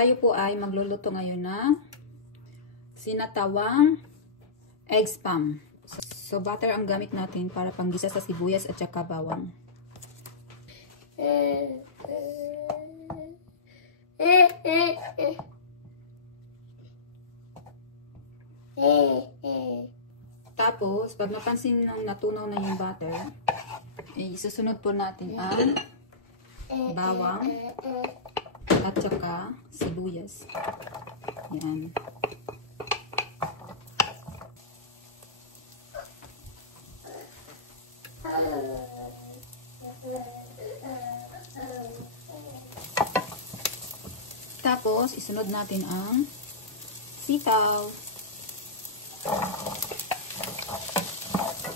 tayo po ay magluluto ngayon ng sinatawang egg spam. So, butter ang gamit natin para panggisa sa sibuyas at saka bawang. Tapos, pag napansin nung natunaw na yung butter, isusunod po natin ang bawang at saka sibuyas. Yan. Tapos, isunod natin ang sitaw.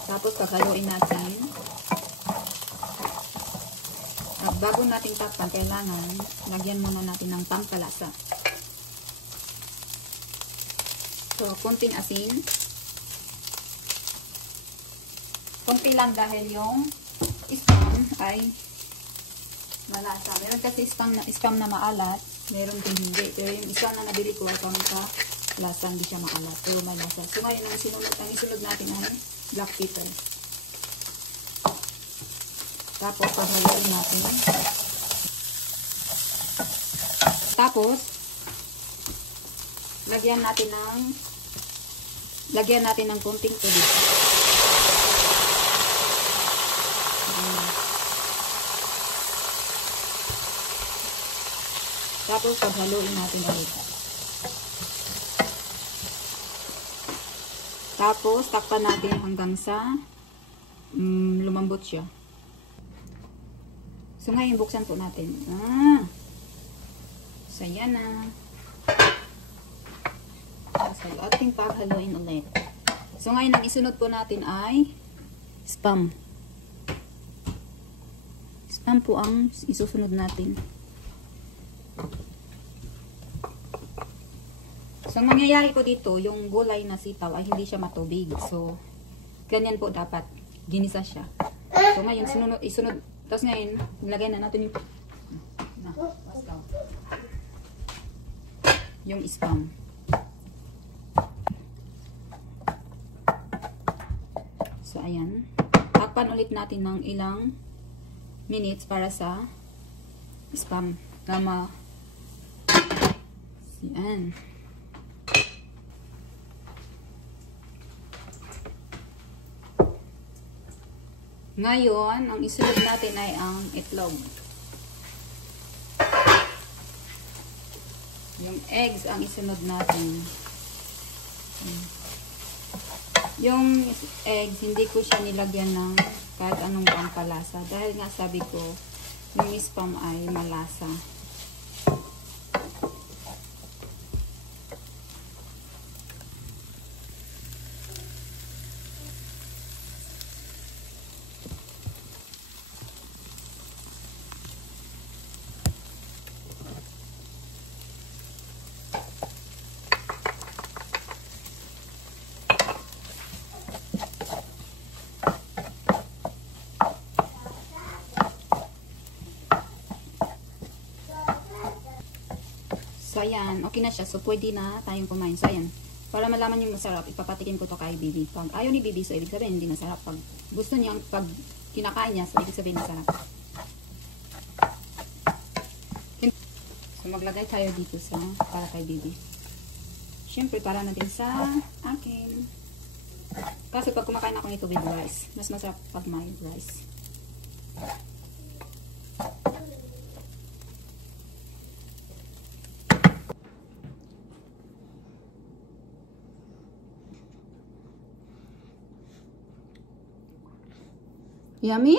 Tapos, paghaluin natin. At bago natin takpan, kailangan lagyan muna natin ng pampalasa. So, konting asin. Konti lang dahil yung spam ay malasa. Meron kasi spam na maalat. Meron din hindi. Pero yung spam na nabili ko ay lasa, hindi siya maalat. Pero malasa. So, ngayon ang isunod natin ay black pepper. Tapos, paghaluin natin. Tapos, lagyan natin ng konting tubig. Tapos, paghaluin natin ulit. Tapos, takpan natin hanggang sa lumambot siya. So, ngayon, buksan po natin. So, yan na. So, ating paghaluin ulit. So, ngayon, ang isunod po natin ay spam. Spam po ang isusunod natin. So, ang mangyayari po dito, yung gulay na sitaw ay hindi siya matubig. So, ganyan po dapat. Ginisa siya. So, ngayon, isunod. Tapos ngayon, nilagay na natin yung spam. So, ayan. Takpan ulit natin ng ilang minutes para sa spam. Ayan. Ngayon, ang isunod natin ay ang itlog. Yung eggs ang isunod natin. Yung eggs, hindi ko siya nilagyan ng kahit anong pampalasa. Dahil nga sabi ko, yung spam ay malasa. So, ayan. Okay na siya. So, pwede na tayong kumain. So, ayan. Para malaman yung masarap, ipapatikin ko to kay Bibi. Pag ayaw ni Bibi, so, ibig sabihin, hindi masarap. Pag gusto niya, pag kinakain niya, so, ibig sabihin, masarap. So, maglagay tayo dito para kay Bibi. Siyempre, para natin sa akin. Kasi, pag kumakain ako nito with rice, mas masarap pag may rice. Yummy?